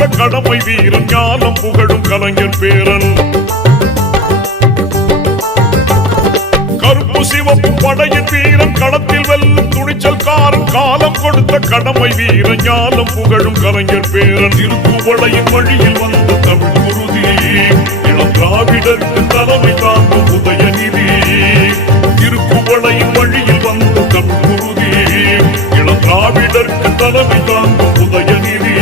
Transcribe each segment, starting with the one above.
கொடுத்த கடமை வீரன் ஞானம் புகழும் கலைஞர் பேரன். கருப்பு சிவப்பு படையின் வீரன் களத்தில் வெல்லும் துணிச்சல்காரன் காலம் கொடுத்த கடமை வீரன் ஞானம் புகழும் கலைஞர் பேரன். திருக்குவளையின் வழியில் வந்த தமிழ் குருதி இளம் திராவிடருக்கு தலைமை தாங்கும் உதயநிதி. திருக்குவளையின் வழியில் வந்த தமிழ் குருதி இளம் திராவிடருக்கு தலைமை தாங்கும் உதயநிதி.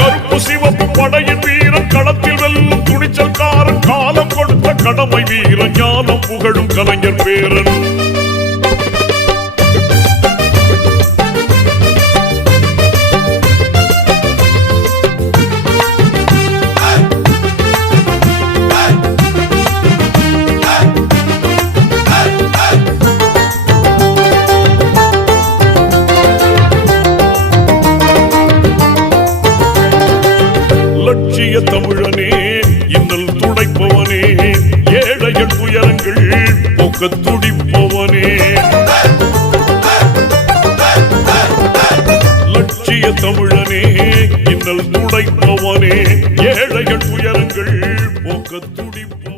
கருப்பு சிவப்பு படையின் வீரன் களத்தில் வெல்லும் துணிச்சல்காரன் காலம் கொடுத்த கடமை வீரன் ஞானம் புகழும் கலைஞர் பேரன். லட்சிய தமிழனே இன்னல் துடைப்பவனே ஏழைகள் துயரங்கள் போக்க துடிப்பவனே. லட்சிய தமிழனே இன்னல் துடைப்பவனே ஏழைகள் துயரங்கள் போக்க துடிப்பவனே.